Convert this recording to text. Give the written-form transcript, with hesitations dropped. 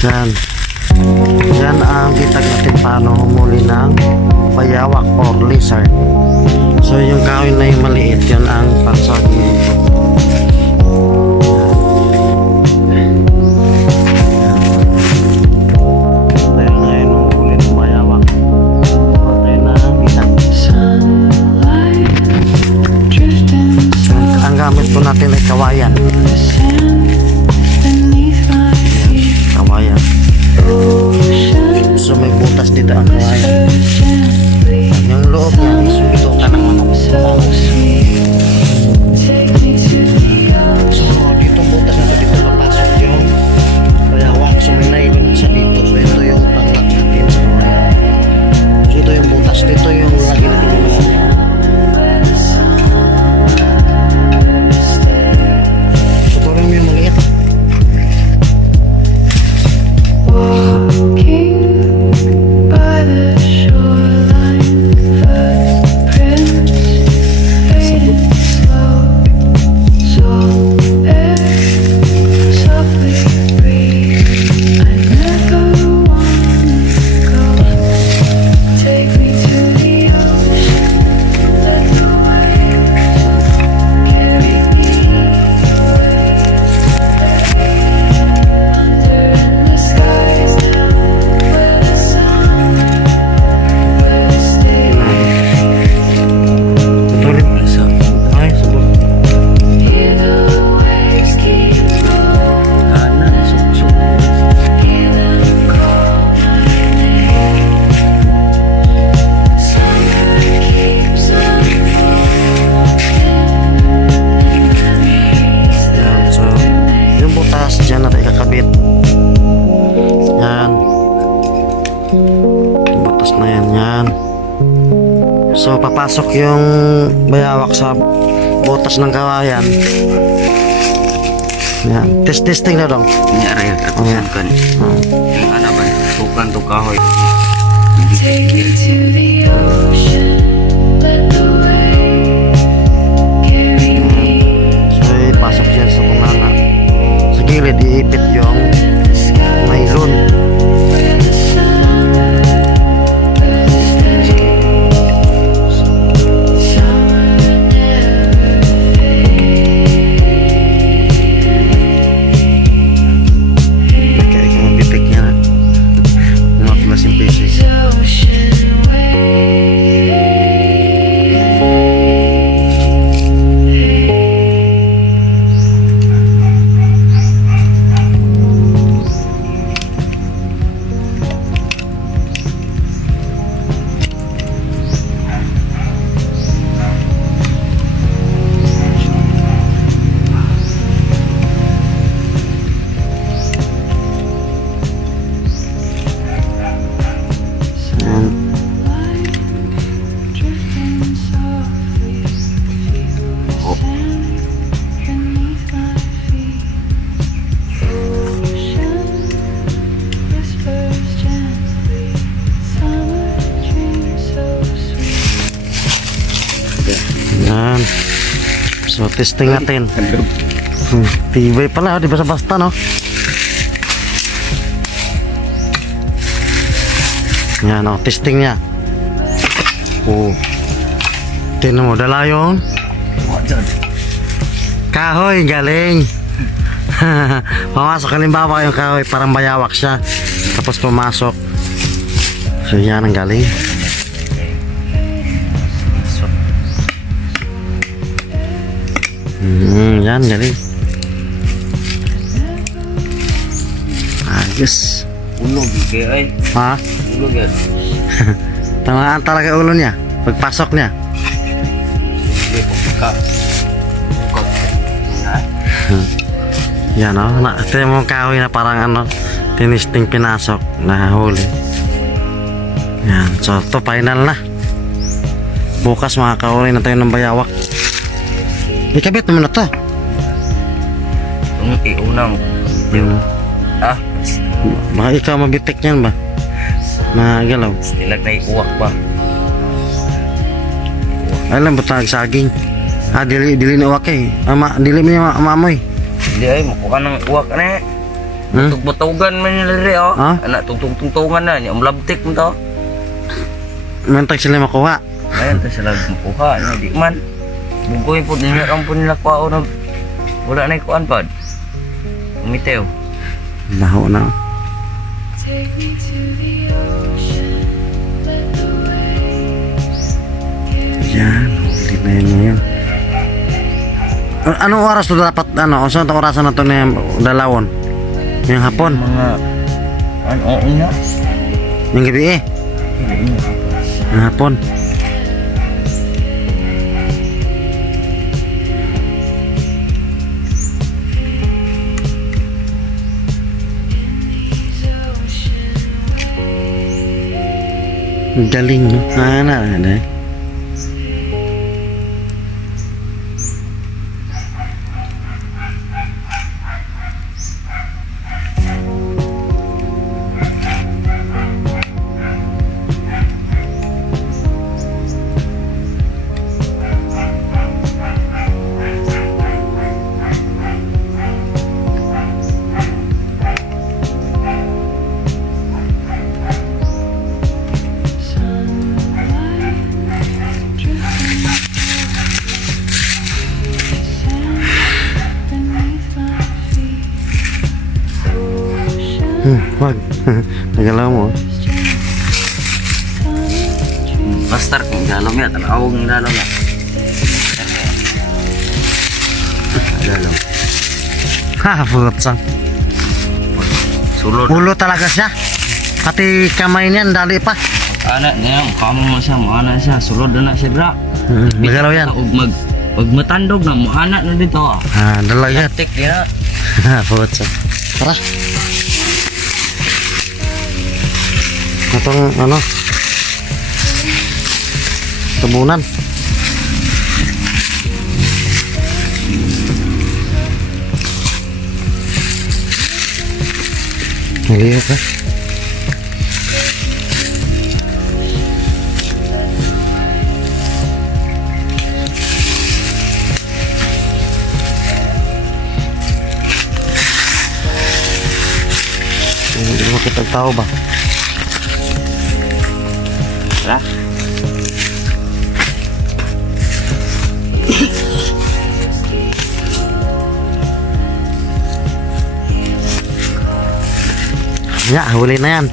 Yan. Yan ang kitag natin paano humuli ng bayawak or lizard. So yung kahoy na yung maliit, yun ang pansagi nito. Ang gamit po natin ay kawayan. Kawayan. So may butas dito ang kawayan. Yung loob niya is ito ka ng manok. So dito butas na dito papasok yung bayawak. So may naigon siya dito. So ito yung panglak natin sa kawayan. So ito yung butas. Dito yung lagi natin yung kawayan. So ito rin yung maliit. Diyan natin kakabit. Yan. Butas na yan. Yan. So papasok yung bayawak sa butas ng kawayan. Yan. Testing na dong. Nyari ratusan kan. Yung anaban tukan to kahoy. Take me to the ocean, let the wave carry me. So ipasok yan sa bunganga. Sa gilid iipit yung nylon. Kaya ikaw mabitik niya na. Mga klaseng pieces. Ocean wave. Yan. Drifting softly, feel the sand beneath my feet. Ocean whispers gently, summer dreams so sweet. Yan. So testing natin. Tibay pala, di basta-basta no. Yan o, testing niya. Tinan mo, dala yung kahoy, galing. Pumasok, halimbawa yung kahoy, parang bayawak siya. Tapos pumasok. So yan ang galing. Yan, galing. Ayos. Ulog kay ay. Ha? Ulog yan. Tamaan talaga ulo niya pagpasok niya. Hindi pagka. Ha? Yan o, ito yung kahoy na parang ano, tinisting pinasok, nahuli. Yan, so ito final na. Bukas makakahuli na tayo ng bayawak. Ikabit naman na to. Iunang. Ah, Baka ikaw mabitik yan ba? Magalaw. ilag na iuwak ba? Alam ba tawag saging? Dili na uwak eh. Dili mo yung maamoy. Hindi ay, makuha ng uwak na eh. Hmm? Tugbutugan man nila rin, oh. Ah? Anak, tungtungan na. Yung labtik mo to. Mentag sila makuha. Ngayon, tapos sila makuha. Di man. Bugoy po, nilang po nila kuha na. Wala na ikuan pa. Umitew. Baho na. Take me to the ocean, let the waves carry Yan, huli na yun ngayon. Anong oras to dapat, ano, saan ito orasan na ito na yung dalawon? Yung hapon? Mga, ano, nga. Yung gabi eh? Yung hapon? these ocean waves. Galing, no? Ano. Sunlight drifting sand beneath my feet. Ocean Wag. Nagalaw mo. Pastar kung dalam ya, tanawag ng dalam na. Dalam. Ha, putsang. Sulod. Ulo talaga siya. Pati kamay niyan, dali pa. Anak niya, kamu mo siya, anak siya. Sulod na siya, bra. Nagalaw yan. Pag matandog na, anak na dito. Dalaga. Tik niya. Ha, putsang. Tara. Itong, ano, tabunan. Naliyok ka. Hindi mo kitagtao ba? Tara. Ya, huli na yan.